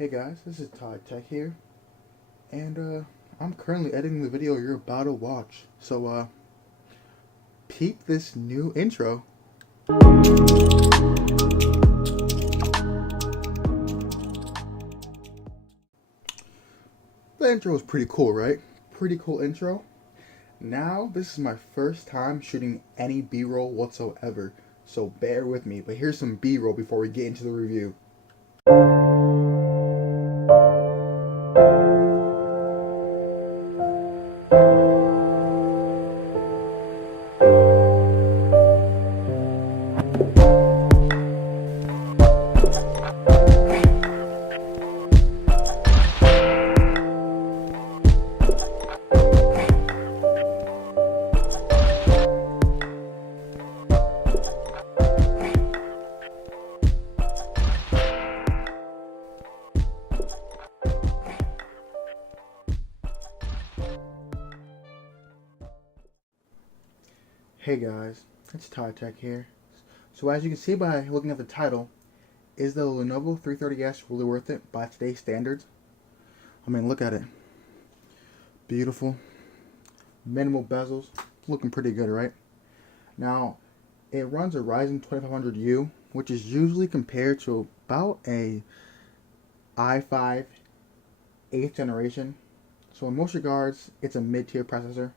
Hey guys, this is Todd Tech here, and I'm currently editing the video you're about to watch. So peep this new intro. The intro was pretty cool, right? Pretty cool intro. Now, this is my first time shooting any B-roll whatsoever, so bear with me. But here's some B-roll before we get into the review. Hey guys, it's Todd Tech here. So as you can see by looking at the title, is the Lenovo 330S really worth it by today's standards? I mean, look at it. Beautiful. Minimal bezels. Looking pretty good, right? Now, it runs a Ryzen 2500U, which is usually compared to about a i5 8th generation. So in most regards, it's a mid-tier processor.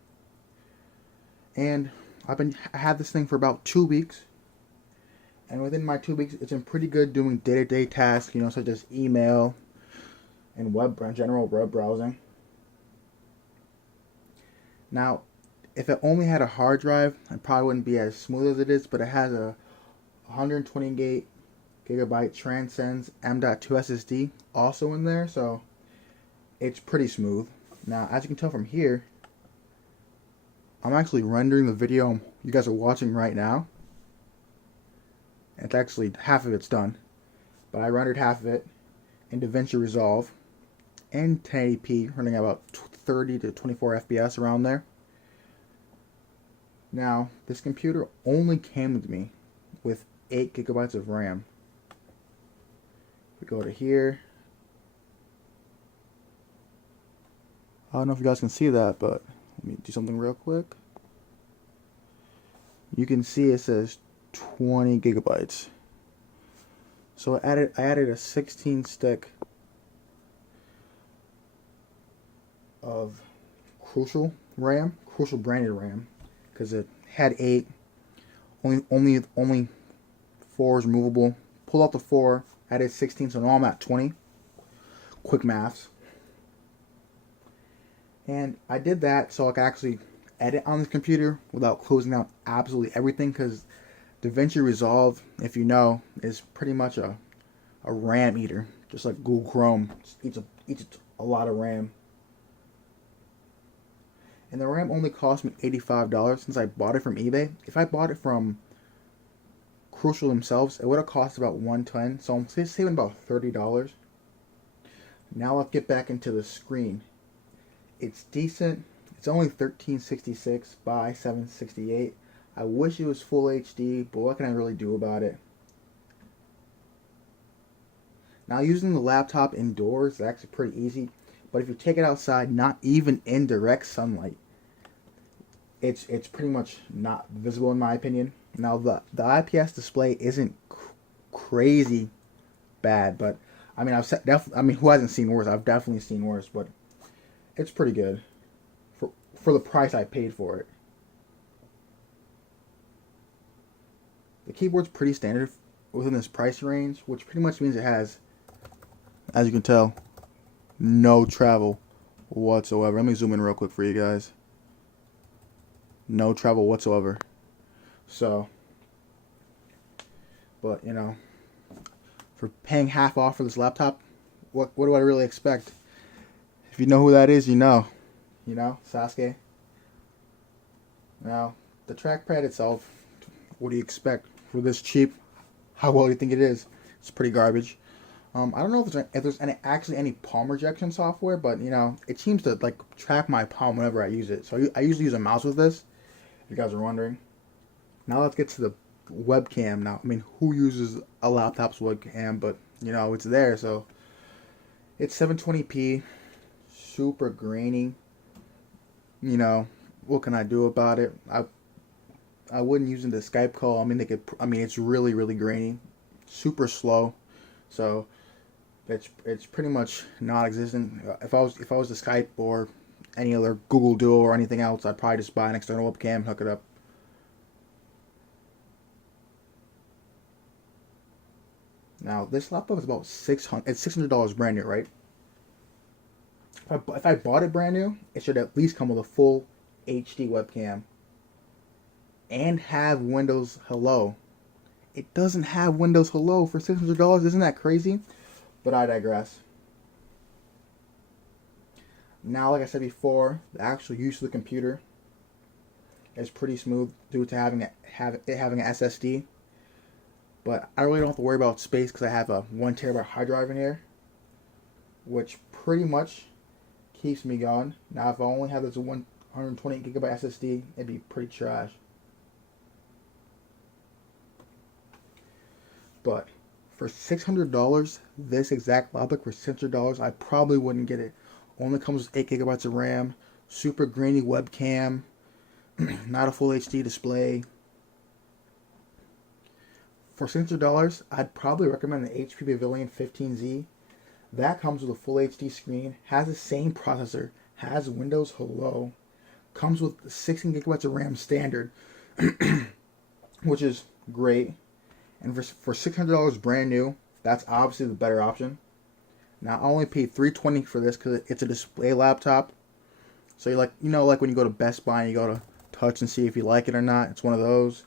And I had this thing for about 2 weeks, and within my 2 weeks, it's been pretty good doing day-to-day tasks, such as email and general web browsing. Now, if it only had a hard drive, it probably wouldn't be as smooth as it is, but it has a 128 gigabyte Transcend M.2 SSD also in there, so it's pretty smooth. Now, as you can tell from here, I'm actually rendering the video you guys are watching right now. It's actually half of it's done, but I rendered half of it in DaVinci Resolve and 1080p, running at about 30 to 24 FPS around there. Now, this computer only came with me with 8 gigabytes of RAM. We go to here. I don't know if you guys can see that, but let me do something real quick. You can see it says 20 gigabytes. So I added a 16 stick of Crucial branded RAM, because it had 8. Only 4 is removable. Pull out the 4, added 16, so now I'm at 20. Quick maths. And I did that so I could actually edit on this computer without closing down absolutely everything, because DaVinci Resolve, if you know, is pretty much a RAM eater, just like Google Chrome. It eats a lot of RAM. And the RAM only cost me $85 since I bought it from eBay. If I bought it from Crucial themselves, it would have cost about $110, so I'm saving about $30. Now let's get back into the screen. It's decent. It's only 1366 by 768. I wish it was full HD, but what can I really do about it? Now, using the laptop indoors is actually pretty easy, but if you take it outside, not even in direct sunlight, it's pretty much not visible in my opinion. Now, the IPS display isn't crazy bad, but I mean, who hasn't seen worse? I've definitely seen worse, but it's pretty good for the price I paid for it. The keyboard's pretty standard within this price range, which pretty much means it has, as you can tell, no travel whatsoever. Let me zoom in real quick for you guys. No travel whatsoever. So, but for paying half off for this laptop, what do I really expect? If you know who that is, you know, Sasuke. Now, the trackpad itself, what do you expect for this cheap? How well do you think it is? It's pretty garbage. I don't know if there's actually any palm rejection software, but it seems to like track my palm whenever I use it. So I usually use a mouse with this, if you guys are wondering. Now let's get to the webcam. Now, I mean, who uses a laptop's webcam? But it's there, so It's 720p, super grainy. You know, what can I do about it? I wouldn't use it in the Skype call. I mean, it's really, really grainy, super slow. So it's pretty much non-existent. If I was to Skype or any other Google Duo or anything else, I'd probably just buy an external webcam and hook it up. Now this laptop is about 600. It's $600 brand new, right? If I bought it brand new, it should at least come with a full HD webcam and have Windows Hello. It doesn't have Windows Hello for $600. Isn't that crazy? But I digress. Now, like I said before, the actual use of the computer is pretty smooth due to having an SSD. But I really don't have to worry about space because I have a 1 terabyte hard drive in here, which pretty much keeps me going. Now, if I only had this 128 gigabyte SSD, it'd be pretty trash. But for $600, this exact laptop for $600, I probably wouldn't get it. Only comes with 8 gigabytes of RAM, super grainy webcam, not a full HD display. For $600, I'd probably recommend the HP Pavilion 15Z. That comes with a full HD screen, has the same processor, has Windows Hello, comes with 16 gigabytes of RAM standard, which is great. And for $600 brand new, that's obviously the better option. Now I only paid $320 for this because it's a display laptop. So like when you go to Best Buy and you go to touch and see if you like it or not. It's one of those.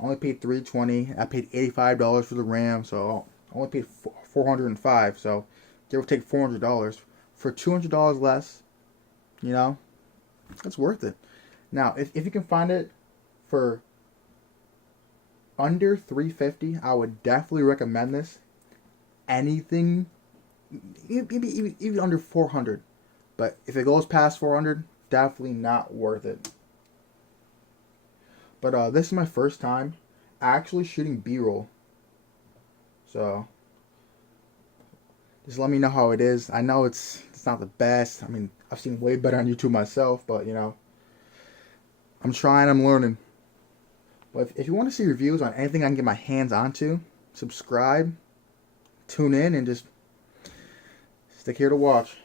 I only paid $320. I paid $85 for the RAM, so I only paid $405. So give or take $400 for $200 less. You know, it's worth it. Now if you can find it for under $350, I would definitely recommend this. Anything, even under $400, but if it goes past $400, definitely not worth it. But this is my first time actually shooting B-roll, so just let me know how it is. I know it's not the best. I mean, I've seen way better on YouTube myself, but I'm trying. I'm learning. But if you want to see reviews on anything I can get my hands onto, subscribe, tune in, and just stick here to watch.